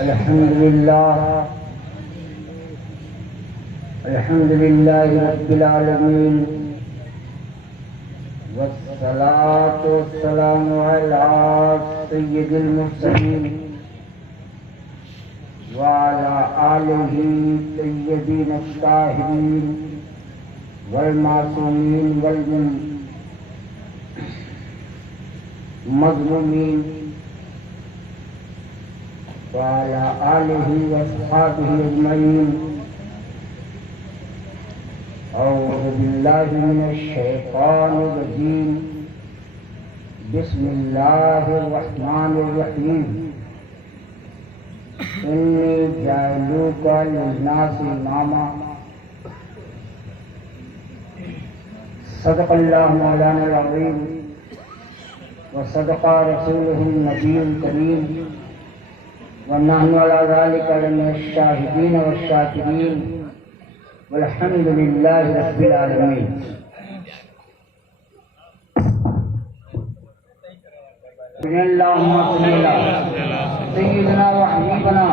अल्हम्दुलिल्लाह रब्बिल आलमीन वस्सलातु वस्सलामु अला सय्यिदिल मुरसलीन व अला आलिहि तय्यबीन अत्ताहिरीन वल मासूमीन वल मज़लूमीन व अला आलिहि व अस्हाबिहि अजमईन। औज़ु बिल्लाहि मिनश शैतानिर रजीम। बिस्मिल्लाहिर रहमानिर रहीम। इन्नी जाइलुका लिन्नासि इमामा। सदक़ल्लाहु मौलाना अज़ीम व सदक़ा रसूलुहुन नबियुल करीम व नहनु अला ज़ालिका मिनश शाहिदीन व शाकिरीन वल्हम्दुलिल्लाहि रब्बिल आलमीन। अल्लाहुम्मा सल्ली अला सय्यिदिना व हबीबना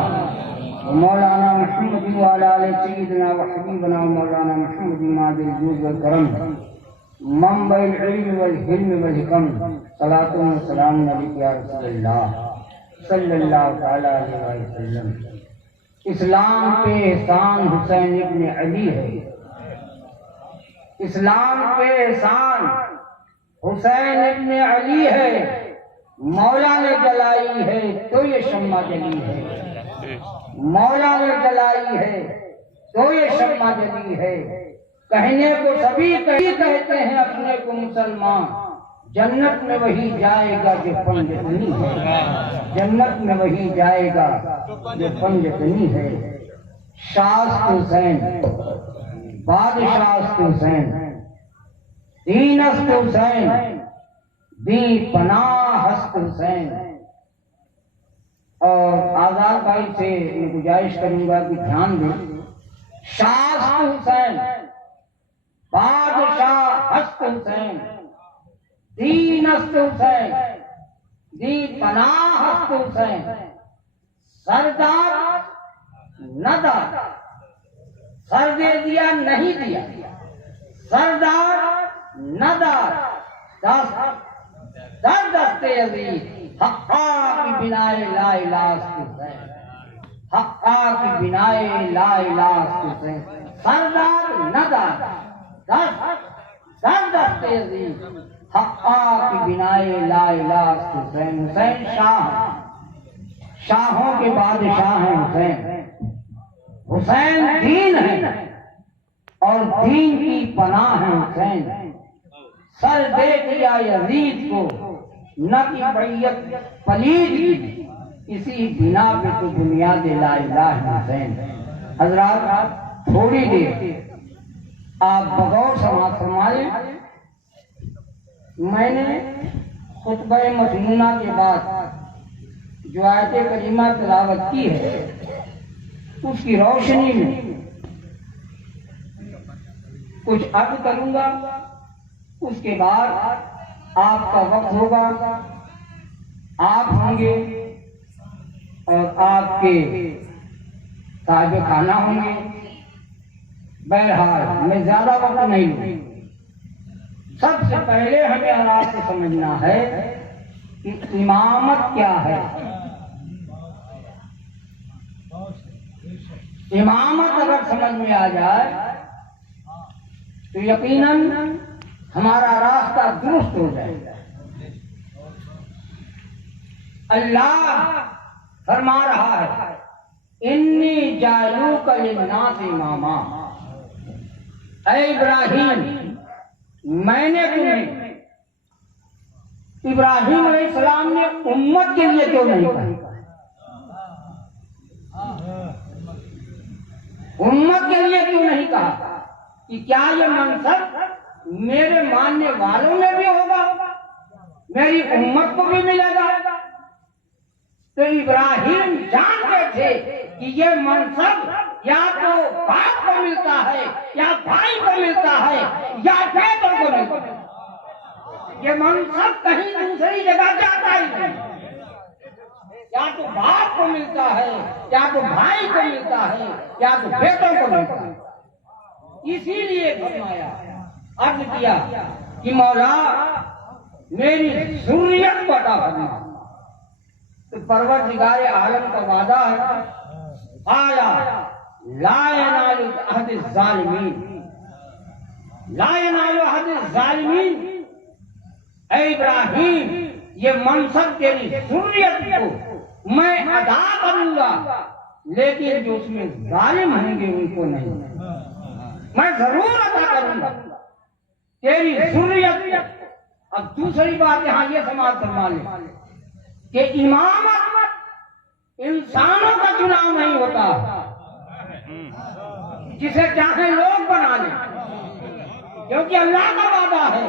व मौलाना मुहम्मद व अला आलि सय्यिदिना व हबीबना व मौलाना मुहम्मद मादिल जूद वल करम मंबइल इल्म वल हिल्म वल हिकम। सलातु व सलाम अलैका या रसूलल्लाह सल्लल्लाहु तआला अलैहि वसल्लम। इस्लाम पे एहसान हुसैन इब्न अली है। इस्लाम पे एहसान हुसैन इब्न अली है। मौला ने जलाई है तो ये शम्मा जली है। मौला ने जलाई है तो ये शम्मा जली है। कहने को सभी कहते हैं अपने को मुसलमान। जन्नत में वही जाएगा जो पंजतनी है। जन्नत में वही जाएगा जो पंजतनी है। शास्त हुसैन, बादशाह हुसैन, दीनस्त हुसैन, दी पनाह हस्त हुसैन। और आजाद भाई से मैं गुजारिश करूंगा कि ध्यान दें। शास्त हुसैन, बादशाह हस्त हुसैन, दीनस्त हुसैन, दी पनाह हस्त हुसैन। सरदार नदार, सर दे दिया नहीं दिया। सरदार नदार, दर दस्ते अजीज, हक्का की बिनाए ला इलाहा हुसैन, हक्का की बिनाए ला इलाहा हुसैन। सरदार नदार, दर दस्ते अजीज, हक्का की बिनाए ला इलाहा हुसैन। हुसैन शाह, शाहों के बादशाह हैं हुसैन। हुसैन दीन है और दीन की पनाह है हुसैन। सर दे दिया यजीद को न की बैयत पलीद की। इसी बिना पे तो बुनियाद ला इलाहा हुसैन। हजरात थोड़ी देर आप बगौर समाअत फरमाएं। मैंने खुतबा मसनूना के बाद जो आयत करीमा तिलावत की है उसकी रोशनी में कुछ अर्ज करूंगा। उसके बाद आपका वक्त होगा, आप होंगे और आपके साहिब खाना होंगे। बहरहाल मैं ज्यादा वक्त नहीं लूंगा। सबसे पहले हमें और आपको समझना है कि इमामत क्या है। इमामत अगर समझ में आ जाए तो यकीनन हमारा रास्ता दुरुस्त हो जाएगा। अल्लाह फरमा रहा है, इन्नी जालूका लिन्नास इमामा। ऐ इब्राहिम, मैंने तुम्हें, इब्राहिम अलैहिस्सलाम ने उम्मत के लिए क्यों नहीं कहा? उम्मत के लिए क्यों नहीं कहा कि क्या ये मनसब मेरे मानने वालों में भी होगा, मेरी उम्मत को भी मिलेगा? तो इब्राहिम जानते थे कि ये मनसब या तो बाप को मिलता है या भाई को मिलता है या बेटों को मिलता है। ये मनसब कहीं दूसरी जगह जाता ही नहीं। या तो बाप को मिलता है, या तो भाई को मिलता है, या तो बेटों को मिलता है। इसीलिए फरमाया, अर्ज किया कि मौला मेरी ज़ुर्रियत को अता फरमा। तो परवरदिगार आलम का वादा है, आया ला यनालु अहद ज़ालिमीन, ला यनालु अहद ज़ालिमीन। ऐ इब्राहिम, ये मनसब तेरी ज़ुर्रियत को मैं अदा करूंगा, लेकिन जो उसमें जालिम होंगे उनको नहीं, मैं जरूर अदा करूंगा तेरी ज़ुर्रियत। अब दूसरी बात यहाँ ये समाज फरमा ले कि इमामत इंसानों का चुनाव नहीं होता, जिसे चाहे लोग बना ले, क्योंकि अल्लाह का वादा है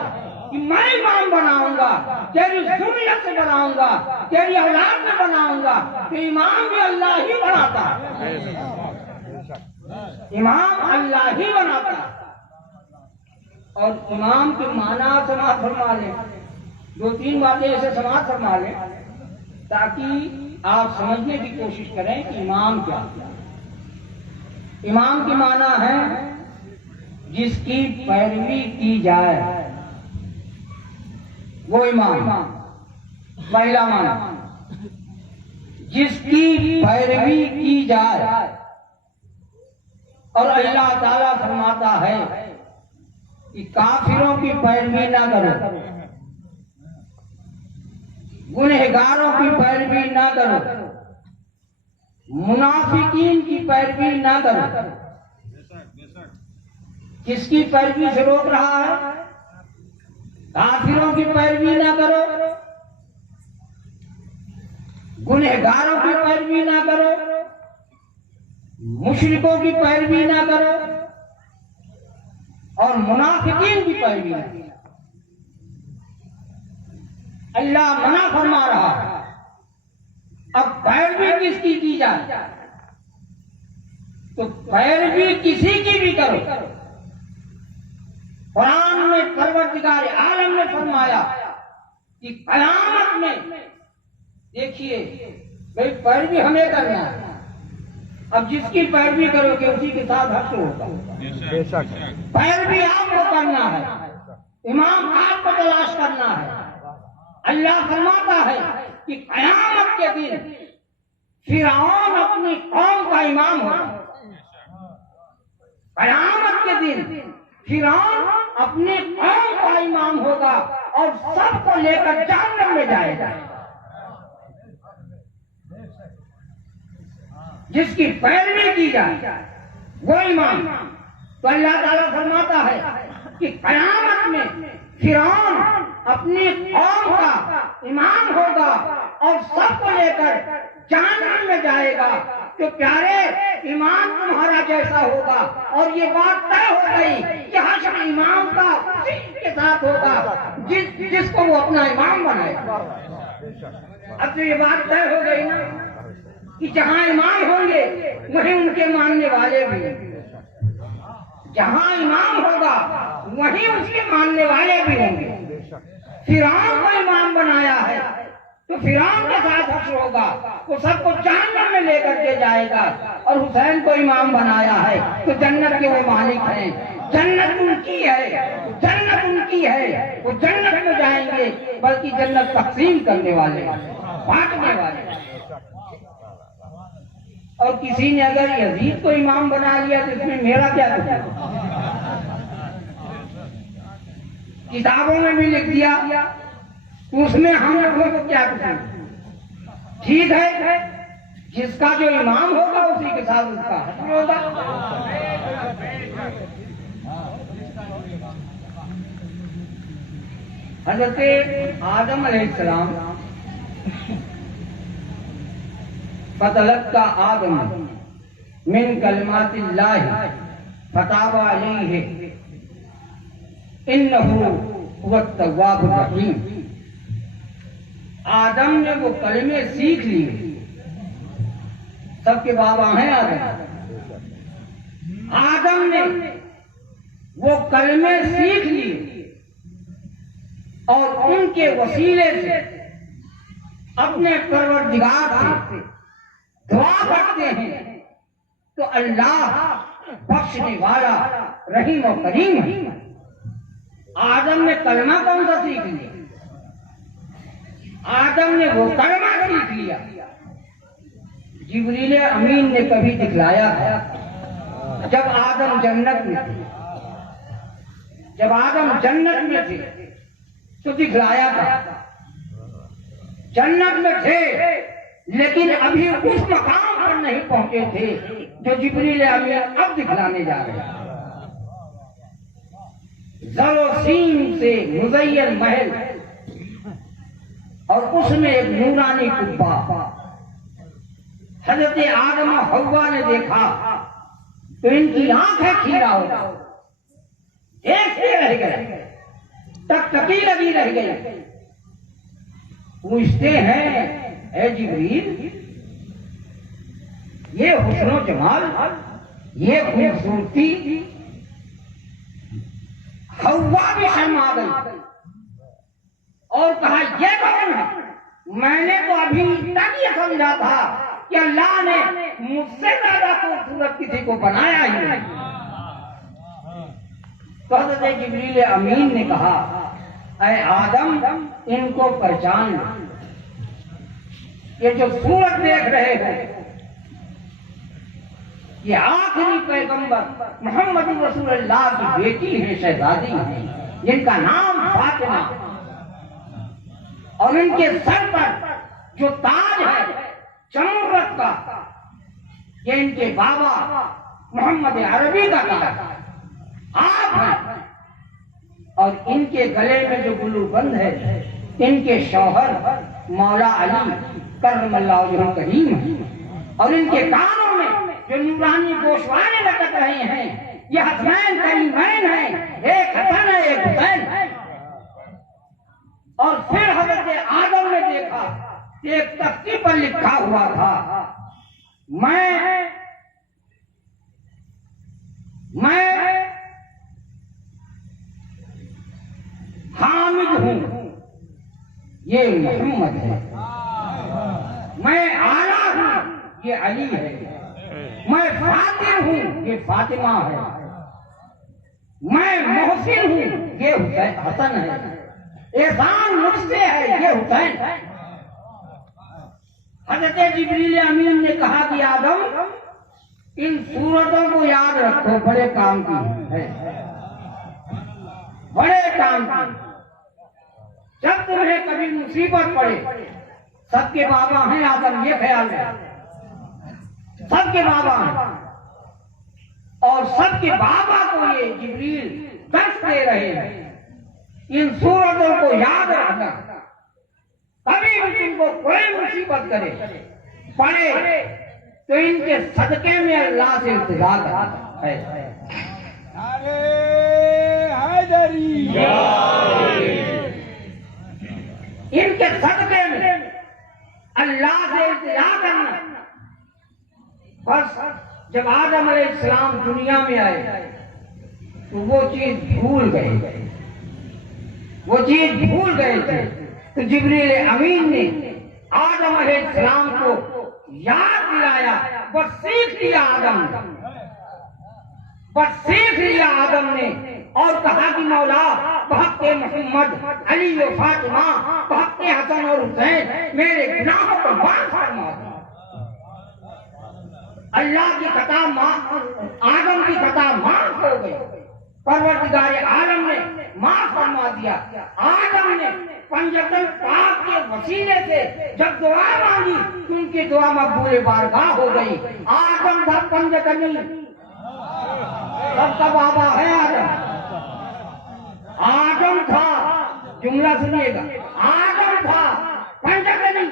कि मैं इमाम बनाऊंगा, तेरी ज़ुर्रियत से बनाऊंगा, तेरी औलाद में बनाऊंगा। तो इमाम भी अल्लाह ही बनाता है, इमाम अल्लाह ही बनाता है। और इमाम की माना समाज फरमा ले, दो तीन बातें ऐसे समाज फरमा ले ताकि आप समझने की कोशिश करें कि इमाम क्या है। इमाम की माना है जिसकी पैरवी की जाए वो इमाम। पहला माना, जिसकी पैरवी की जाए। और अल्लाह ताला फरमाता है कि काफिरों की पैरवी ना करो, गुनहगारों की पैरवी ना करो, मुनाफिकीन की पैरवी ना करो। किसकी पैरवी से रोक रहा है? काफिरों की पैरवी ना करो, गुनहगारों की पैरवी ना करो, मुशरिकों की पैरवी ना करो और मुनाफिकीन की पैरवी ना करो। अल्लाह मना फरमा रहा है। अब पैरवी किसकी की जाए? तो पैरवी किसी की भी करो। कुरान में परवरदिगार आलम ने फरमाया कि कयामत में देखिए भाई पैरवी हमें करना है। अब जिसकी पैरवी करोगे उसी के साथ हश्र होगा। पैरवी आपको करना है, इमाम आपको तलाश करना है। अल्लाह फरमाता है कि कयामत के दिन फिरौन अपनी कौम का इमाम होगा। कयामत के दिन फिरौन अपनी कौम का इमाम होगा और सबको लेकर जहन्नम में जाएगा। जिसकी पैरवी की जाए वो इमाम। तो अल्लाह ताला फरमाता है कि कयामत में फिरौन अपनी कौम का इमाम होगा और सबको लेकर जहन्नम में जाएगा। तो प्यारे, इमाम तुम्हारा जैसा होगा। और ये बात तय हो गई कि हश्र इमाम का उसी के साथ होगा जिसको वो अपना इमाम बनाएगा। अब तो ये बात तय हो गई ना कि जहां इमाम होंगे वहीं उनके मानने वाले भी, जहां इमाम होगा वहीं उसके मानने वाले भी होंगे। फिरौन को इमाम बनाया है तो फिरौन के साथ हश्र होगा, वो सबको जहन्नम में लेकर के जाएगा। और हुसैन को इमाम बनाया है तो जन्नत के वो मालिक हैं, जन्नत उनकी है, जन्नत उनकी है, वो जन्नत में जाएंगे। बल्कि जन्नत तकसीम करने वाले, बांटने वाले। और किसी ने अगर यजीद को इमाम बना लिया तो इसमें मेरा क्या कसूर? किताबों में भी लिख दिया तो उसमें हम लोगों को क्या कसूर? ठीक है, जिसका जो इमाम होगा उसी के साथ उसका हश्र होगा। हज़रत आदम अलैहिस्सलाम फतलक्का आदम मिन कलिमातिल्लाह फताबा अलैहि इन्नहु हुवत तव्वाबुर रहीम। आदम ने वो कलमे सीख लिए। सबके बाबा हैं आदम। आदम ने वो कलमे सीख लिए और उनके वसीले से अपने परवरदिगार से दुआ करते हैं तो अल्लाह बख्शने वाला रहीम और करीम है। आदम ने कलमा कौन सा सीख लिया? आदम ने वो कलमा सीख लिया जिब्रील अमीन ने कभी दिखलाया था। जब आदम जन्नत में थे, जब आदम जन्नत में थे तो दिखलाया था। जन्नत में थे लेकिन अभी उस मकाम पर नहीं पहुंचे थे जो जिब्रील अमीन अब दिखलाने जा रहे हैं। ज़रोसीन से मुज़य्यन महल और उसमें एक नूरानी कुब्बा। हजरत आदम और हव्वा ने देखा तो इनकी आंखें खीरा हो गई, देखते रह गए, टकटकी लगी रह गई। पूछते हैं, ए जिब्रील, ये हुस्न जमाल, ये खूबसूरती। हव्वा भी शर्मा गई और कहा, ये कौन है? मैंने तो अभी तक ये समझा था कि अल्लाह ने मुझसे ज्यादा खूबसूरत किसी को बनाया ही नहीं। तो हज़रत जिब्रील अमीन ने कहा, ऐ आदम, इनको पहचान लो। ये जो सूरत देख रहे हो ये आखिरी पैगंबर मोहम्मद रसूलुल्लाह की बेटी है, शहजादी है, जिनका नाम फातिमा। और इनके सर पर जो ताज है जमरत का, ये इनके बाबा मोहम्मद अरबी का ताज आप है। और इनके गले में जो गुलूबंद है इनके शौहर मौला अली करमल्लाहु वजहु करीम है। और इनके कानों में जो नूरानी गोशवारे लटक रहे हैं ये हसनैन करीमैन है, एक हसन है एक हुसैन है। और फिर हजरत आदम ने देखा कि एक तख्ती पर लिखा हुआ था, मैं हामिद हूं, ये मोहम्मद है। मैं आला हूं, ये अली है। मैं फातिह हूं, ये फातिमा है। मैं मोहसिन हूं, ये हसन है। एहसान मुझसे है, ये हुसैन है। हज़रत जिब्रील अमीन ने कहा कि आदम, इन सूरतों को याद रखो, बड़े काम की है, बड़े काम की। जब तुम्हें कभी मुसीबत पड़े, सबके बाबा हैं आदम, ये ख्याल है, सबके बाबा हैं। और सबके बाबा को ये जिब्रील दर्श दे रहे हैं। इन सूरतों को याद रखना, कभी भी तुमको कोई मुसीबत करे पड़े तो इनके सदके में अल्लाह से इल्तिजा है। इनके सदके में अल्लाह से इल्तिजा करना। बस जब आदम अलैहिस्सलाम दुनिया में आए तो वो चीज भूल गए, वो चीज भूल गए थे। तो जिब्रील अमीन ने आदम अलैहिस्सलाम को याद दिलाया, बस सीख लिया आदम ने, बस सीख लिया आदम ने। और कहा कि मौला, बहक़्क़े मोहम्मद, अली व फातिमा, बहक़्क़े हसन और हुसैन, मेरे गुनाहों को माफ फरमा दो। अल्लाह की खता माफ, आदम की खता माफ हो गई। परवरदिगार आलम ने माफ फरमा दिया। आदम ने पंजतन पाक के वसीले से जब दुआ मांगी तो उनकी दुआ मकबूल बारगाह हो गई। आदम था पंजतनी, सबका बाबा है आदम। आदम था, जुमला सुनिएगा, आदम था पंजतनी,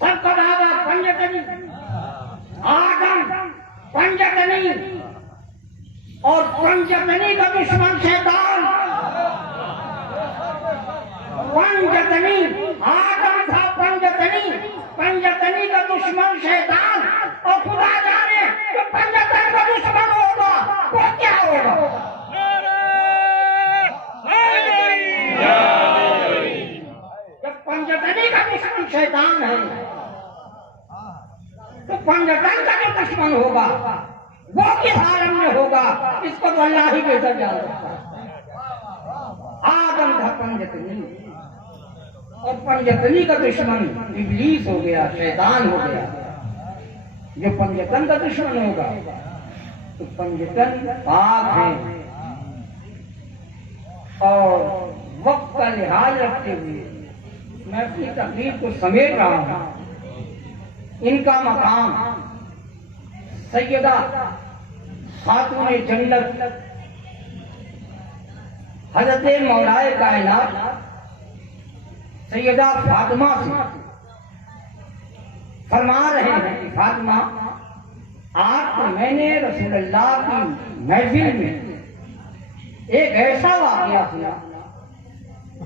सबका बाबा पंजतनी, आदम पंजतनी। और पंजतनी का दुश्मन शैतान, पंजतनी, आदम था पंजतनी, पंजतनी का दुश्मन शैतान। और खुदा जाने कि पंजतन का दुश्मन होगा वो क्या होगा। जब शैतान है, तो पंजतन का जो दुश्मन होगा वो किस आलम में होगा, इसको तो अल्लाह ही बेहतर जान सकता है। आदम था पंजतनी, और पंजतनी का दुश्मन इब्लीस हो गया, शैतान हो गया। जो पंजतन का दुश्मन होगा तो पंजतन पाक है, और वक्त का लिहाज रखते हुए मैं अपनी तकलीफ को समेट रहा हूं। इनका मकाम सैयदा खातून जन्नत हजरत मौलाए कायनात सैयदा फातिमा से फरमा रहे हैं कि फातिमा, आज तो मैंने रसूलुल्लाह की महफिल में एक ऐसा वाकया सुना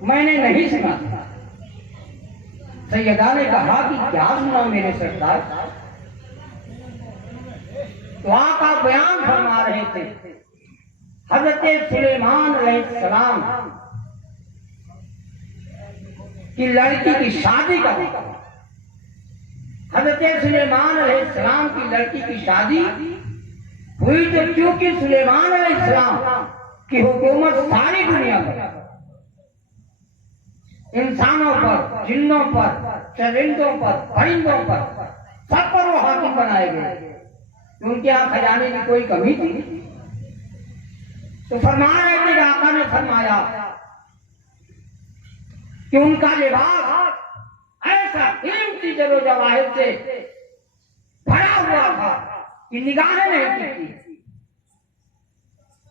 मैंने नहीं सुना था। सैयदा ने कहा कि क्या सुना मेरे सरदार? तो आका बयान फरमा रहे थे हजरत सुलेमान अलैहिस्सलाम की लड़की की शादी का। हजरत सुलेमान अलैहिस्सलाम की लड़की की शादी हुई तो क्योंकि सुलेमान अलैहिस्सलाम की हुकूमत सारी दुनिया पर, इंसानों पर, जिन्नों पर, चरिंदों पर, परिंदों पर, सब पर वो हाकिम बनाए गए। उनके यहाँ खजाने की कोई कमी थी? तो फरमा रहे थे, आका ने फरमाया कि उनका लिबास ऐसा कीमती जरो जवाहिर से भरा हुआ था कि निगाहें नहीं दिखती।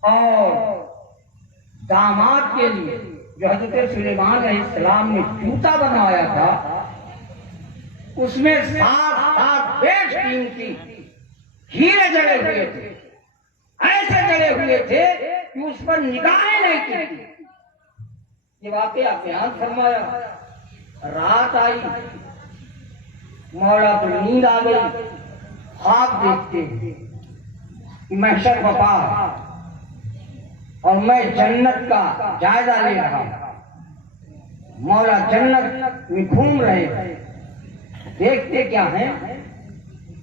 और दामाद के लिए जो हजरत सुलेमान अलैहिस्सलाम ने जूता बनवाया था, उसमें 7 बेशकीमती हीरे जड़े हुए थे, ऐसे जड़े हुए थे कि उस पर निगाहें नहीं थी। ये वाकया बयान फरमाया। रात आई, मौला को नींद आ गई, ख्वाब देखते कि महशर वफा और मैं जन्नत का जायजा ले रहा हूं। मौला जन्नत में घूम रहे, देखते क्या है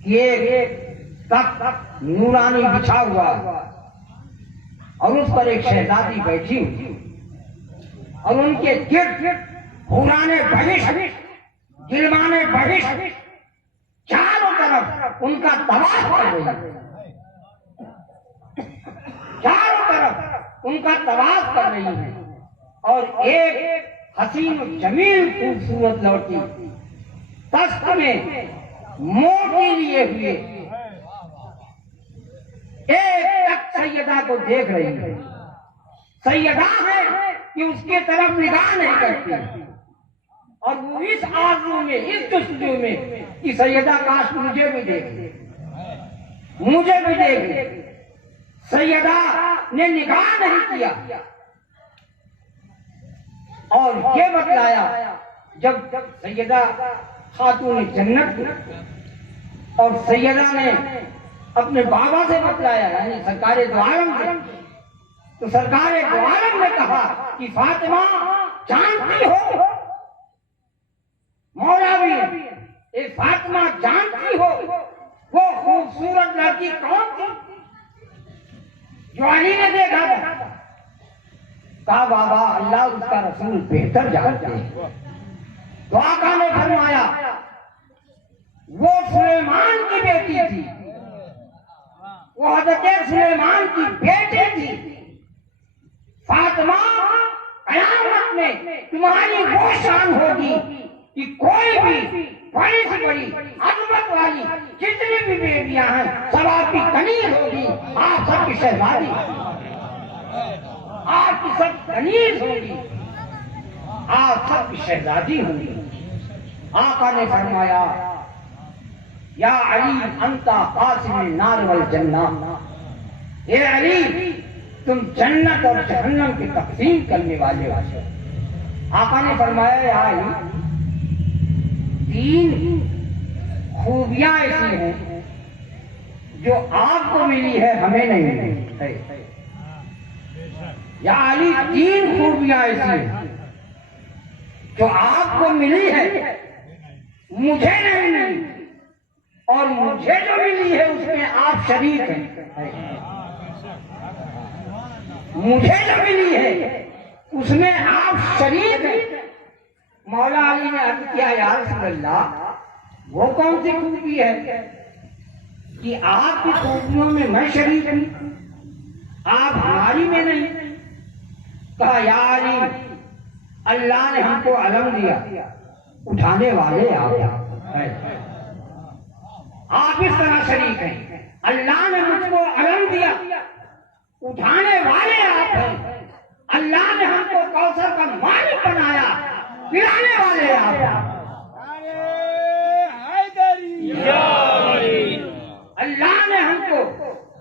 कि एक तख्त नूरानी बिछा हुआ और उस पर एक शहजादी बैठी हुई, और उनके गिर्द हुराने बहिश, गिलमाने बहिश चारों तरफ उनका तवाफ कर रही है, चारों तरफ उनका तवाफ कर रही है। और एक हसीन जमील खूबसूरत लड़की तख्त में मोती लिए हुए एक तक सैयदा को देख रही है। सैयदा है कि उसके तरफ निगाह नहीं करती, और वो इस आरज़ू में, इस जस्तजू में कि सैयदा काश मुझे भी देख, मुझे भी देख। सैयदा ने निगाह नहीं किया और ये बतलाया, जब सैयदा खातून जन्नत और सैयदा ने अपने बाबा से बतलाया, यानी सरकारे दो आलम से, तो सरकारे दो आलम ने कहा कि फातिमा जानती हो, मौलावी ये फातिमा जानती हो वो खूबसूरत लड़की कौन थी जो अली ने देखा था? कहा बाबा अल्लाह उसका रसूल बेहतर जानते हैं। तो आका ने फरमाया वो सुलेमान की बेटी थी, वो हजरत सुलेमान की बेटी थी। फातिमा कयामत में तुम्हारी वो शान होगी कि कोई भी बड़ी से बड़ी अजमत वाली जितनी भी बेटियां हैं सब आपकी कनीज होगी, आप सबकी शहजादी, आपकी सब कनीज होगी, आप सबकी शहजादी होगी। आका ने फरमाया या अली अंता कासिम नार वल जन्ना, ये अली तुम जन्नत और जहन्नम की तकसीम करने वाले हो। आका ने फरमाया या अली 3 खूबियां ऐसी हैं जो आपको मिली है हमें नहीं मिली है। या अली 3 खूबियां ऐसी हैं जो आपको मिली है मुझे नहीं मिली, और मुझे जो मिली है उसमें आप शरीक हैं। मुझे जो मिली है उसमें आप शरीक हैं। मौला अली ने अर्ज किया, या रसूल अल्लाह, वो कौन सी खूबी है कि आपकी खूबियों में मैं शरीक हूं, आप हमारी में नहीं? कहा, या अली, अल्लाह ने हमको अलम दिया, उठाने वाले आप इस तरह शरीक हैं। अल्लाह ने मुझको अलम दिया, उठाने वाले आप हैं। अल्लाह ने हमको कौसर का मालिक बनाया, पिलाने वाले आप। अल्लाह ने हमको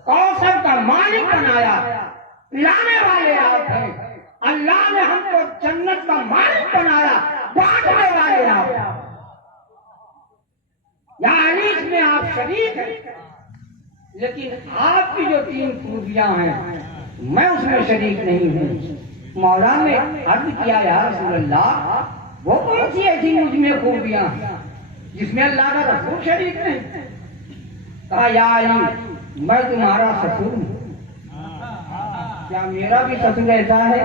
कौसर का मालिक बनाया, पिलाने वाले आप हैं। अल्लाह ने हमको जन्नत का मालिक बनाया, बांटने वाले आप। यानी इसमें आप शरीक हैं, लेकिन आपकी जो 3 खूबियां हैं मैं उसमें शरीक नहीं हूं। मौला ने अर्ज किया, या रसूल अल्लाह, वो कौन सी ऐसी मुझ में खूबियां जिसमें अल्लाह का रसूल शरीक नहीं? कहा, या अली, मैं तुम्हारा ससुर हूं। क्या मेरा भी ससुर ऐसा है?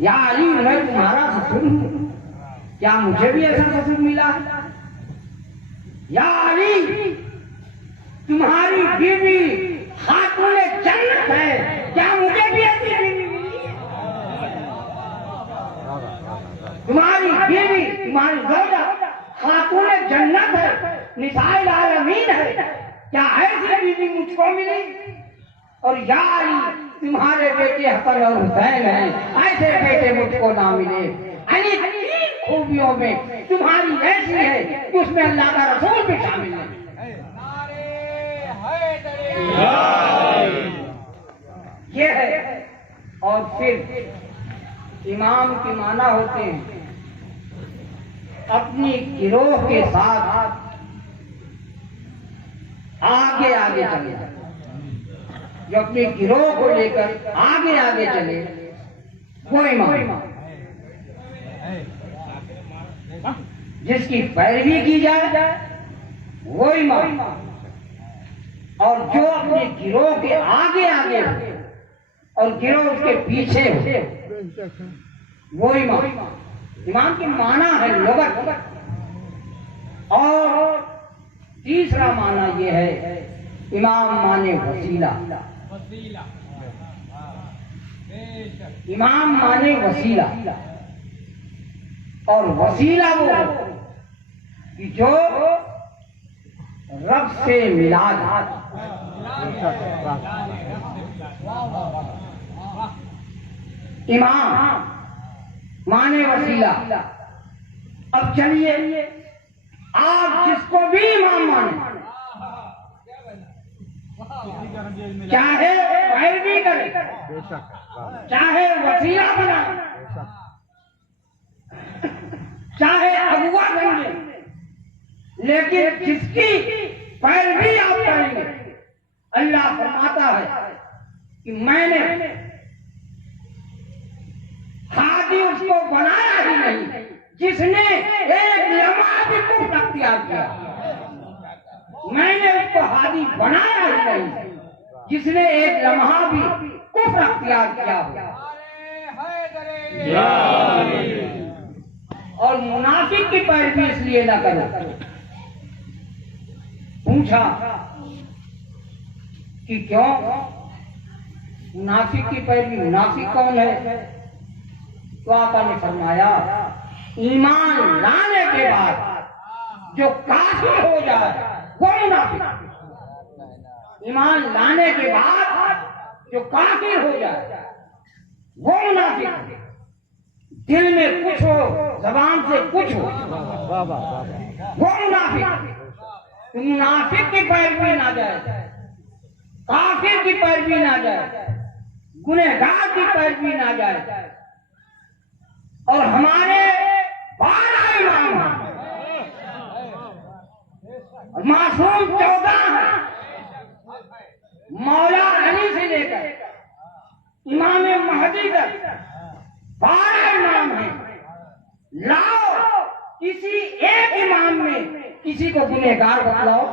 या अली, मैं तुम्हारा ससुर हूं, क्या मुझे भी ऐसा ससुर मिला है? या अली, तुम्हारी बीवी खातूने जन्नत है, क्या मुझे भी ऐसी बीवी मिली है? तुम्हारी बीवी, तुम्हारी ज़ौजा खातूने जन्नत है, निसाइल आलमीन है, क्या ऐसी बीवी मुझको मिली? और या अली, तुम्हारे बेटे हसन और हुसैन हैं, ऐसे बेटे मुझको ना मिले। यानी 3 खूबियों में तुम्हारी ऐसी है कि उसमें अल्लाह का रसूल भी शामिल है। ये है। और फिर इमाम के माना होते हैं अपनी गिरोह के साथ आगे आगे चले। जो अपने गिरोह को लेकर आगे आगे चले वो इमाम। जिसकी पैरवी की जाए वो इमाम। और जो अपने गिरोह के आगे आगे और गिरोह उसके पीछे वो इमाम। इमाम की माना है लुगत। और तीसरा माना ये है, इमाम माने वसीला। इमाम माने वसीला। और वसीला वो कि जो रब से मिला जाए। इमाम माने वसीला। अब चलिए, आप जिसको भी इमाम माने, चाहे पैरवी करे, चाहे वसीला बना, चाहे अगुआ समझे, लेकिन जिसकी पैरवी आप करेंगे, अल्लाह फरमाता है कि मैंने हादी उसको बनाया ही नहीं जिसने एक लम्हा भी कुफ्र अख्तियार किया। मैंने उसको हादी बनाया ही नहीं जिसने एक लम्हा भी कुफ्र अख्तियार किया हो। और मुनाफिक की पैरवी इसलिए ना करो। पूछा कि क्यों मुनाफिक की पैरवी? मुनाफिक कौन है? तो आका ने फरमाया, ईमान लाने के बाद जो काफिर हो जाए वो मुनाफिक। ईमान लाने के बाद जो काफिर हो जाए वो मुनाफिक। दिल में कुछ हो, जबान से कुछ हो, वो मुनाफिक। मुनाफिक की पैरवी ना जाए, काफिर की पैरवी ना जाए, गुनहगार की पैरवी ना जाए। और हमारे 12 इमाम मासूम 14 हैं। मौला अली से लेकर इमाम महदी तक 12 इमाम हैं। लाओ किसी एक इमाम में किसी को गुनहगार बतलाओ।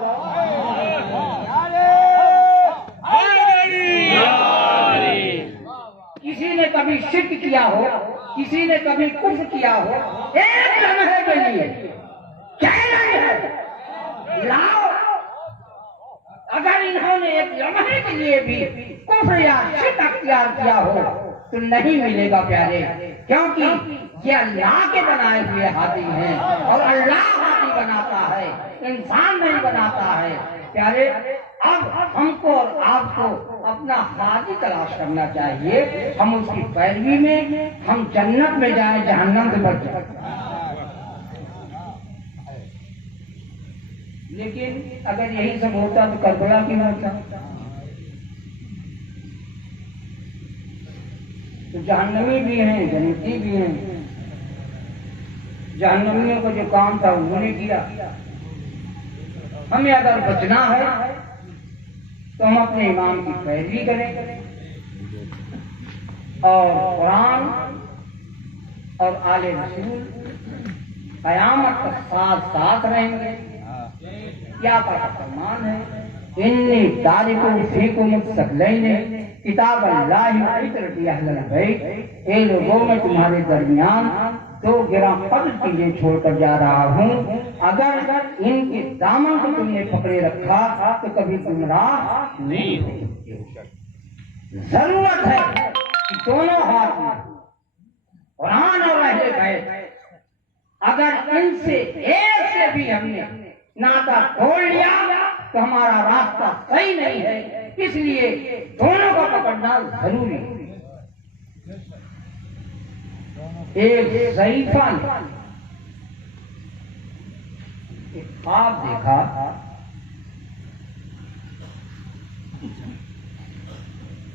किसी ने कभी शिर्क किया हो, किसी ने कभी कुफ्र किया हो, एक लम्हे के लिए चैलेंज है, लाओ। अगर इन्होंने एक लम्हे के लिए भी कुफ्र या शिर्क अख्तियार किया हो तो नहीं मिलेगा प्यारे, क्योंकि ये अल्लाह के बनाए हुए हाथी हैं और अल्लाह हाथी बनाता है, इंसान नहीं बनाता है प्यारे। अब हमको और आपको अपना हाथी तलाश करना चाहिए, हम उसकी पैरवी में हम जन्नत में जाए, जहन्नम से बच जाए। लेकिन अगर यही सब होता तो करबला क्यों होता? तो जहन्नमी भी हैं, जन्नती भी हैं। जहन्नमियों का जो काम था उन्होंने किया। हमें अगर बचना है तो हम अपने इमाम की पैरवी करें और कुरान और आले रसूल कयामत तक साथ साथ रहेंगे। क्या फरमान है, इन्नी तारिकु फीकुम सकलैने किताब अल्लाह ए लोगों में तुम्हारे दरमियान दो गिरा पद चीजें छोड़कर जा रहा हूँ, अगर इनके दामन को तुमने पकड़े रखा तो कभी गुमराह नहीं होगी। जरूरत है कि दोनों हाथ में कुरान और अहले बैत, अगर इनसे एक से भी हमने नाता तोड़ लिया तो हमारा रास्ता सही नहीं है, इसलिए दोनों को पकड़ना जरूरी है। एक ज़ईफ़ा ने एक ख्वाब देखा